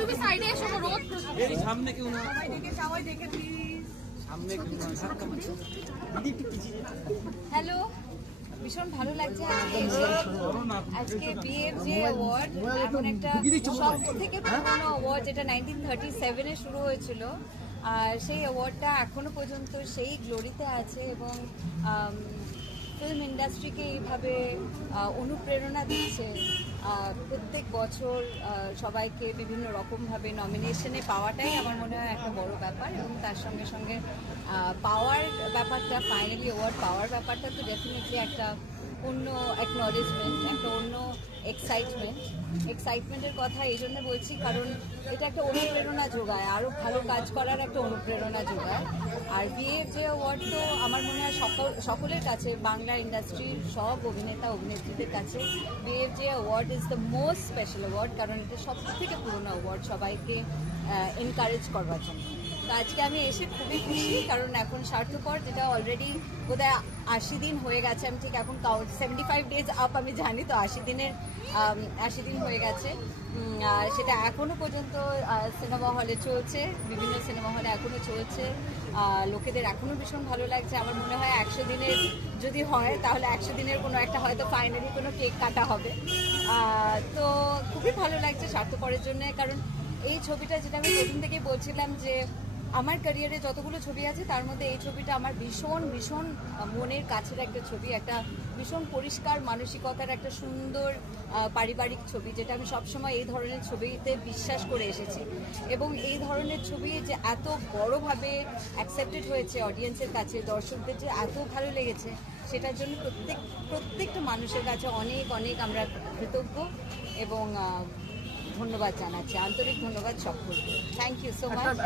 তুমি সাইডে এসো, রোদ সামনে কেউ না, সবাই দেখে প্লিজ। সামনে কেউ না। হ্যালো, ভীষণ ভালো লাগছে আজকে বিএফজে অ্যাওয়ার্ড, এমন একটা সব থেকে পুরোনো অ্যাওয়ার্ড যেটা 1937-এ শুরু হয়েছিল। আর সেই অ্যাওয়ার্ডটা এখনো পর্যন্ত সেই গ্লোরিতে আছে এবং ফিল্ম ইন্ডাস্ট্রিকে এইভাবে অনুপ্রেরণা দিচ্ছে। প্রত্যেক বছর সবাইকে বিভিন্ন রকমভাবে নমিনেশনে পাওয়াটাই আমার মনে হয় একটা বড় ব্যাপার, এবং তার সঙ্গে সঙ্গে পাওয়ার ব্যাপারটা, ফাইনালি অ্যাওয়ার্ড পাওয়ার ব্যাপারটা তো ডেফিনেটলি একটা অন্য অ্যাকনলেজমেন্ট, একটা অন্য এক্সাইটমেন্টের কথা এই জন্য বলছি কারণ এটা একটা অনুপ্রেরণা যোগায়, আরও ভালো কাজ করার একটা অনুপ্রেরণা যোগায়। আর বিএফজে অ্যাওয়ার্ড তো আমার মনে হয় সকলের কাছে, বাংলা ইন্ডাস্ট্রির সব অভিনেতা অভিনেত্রীদের কাছে বিএফজে award is the most special award, কারণ এটা সব থেকে পুরোনো অ্যাওয়ার্ড সবাইকে এনকারেজ করবার জন্য। তো আজকে আমি এসে খুবই খুশি, কারণ এখন স্বার্থপর যেটা অলরেডি বোধহয় 80 দিন হয়ে গেছে, আমি ঠিক এখন 75 ডেজ আপ আমি জানি, তো 80 দিন হয়ে গেছে। সেটা এখনও পর্যন্ত সিনেমা হলে চলছে, বিভিন্ন সিনেমা হলে এখনও চলছে, লোকেদের এখনও ভীষণ ভালো লাগছে। আমার মনে হয় 100 দিনের যদি হয় তাহলে 100 দিনের কোনো একটা হয়তো ফাইনালি কোনো কেক কাটা হবে। তো খুবই ভালো লাগছে স্বার্থপরের জন্য, কারণ এই ছবিটা যেটা আমি প্রথম থেকেই বলছিলাম যে আমার ক্যারিয়ারে যতগুলো ছবি আছে তার মধ্যে এই ছবিটা আমার ভীষণ ভীষণ মনের কাছের একটা ছবি, একটা ভীষণ পরিষ্কার মানসিকতার একটা সুন্দর পারিবারিক ছবি, যেটা আমি সবসময় এই ধরনের ছবিতে বিশ্বাস করে এসেছি। এবং এই ধরনের ছবি যে এত বড়োভাবে অ্যাকসেপ্টেড হয়েছে অডিয়েন্সের কাছে, দর্শকদের যে এত ভালো লেগেছে, সেটার জন্য প্রত্যেকটা মানুষের কাছে অনেক অনেক আমরা কৃতজ্ঞ এবং ধন্যবাদ জানাচ্ছি, আন্তরিক ধন্যবাদ সকলকে। Thank you so much.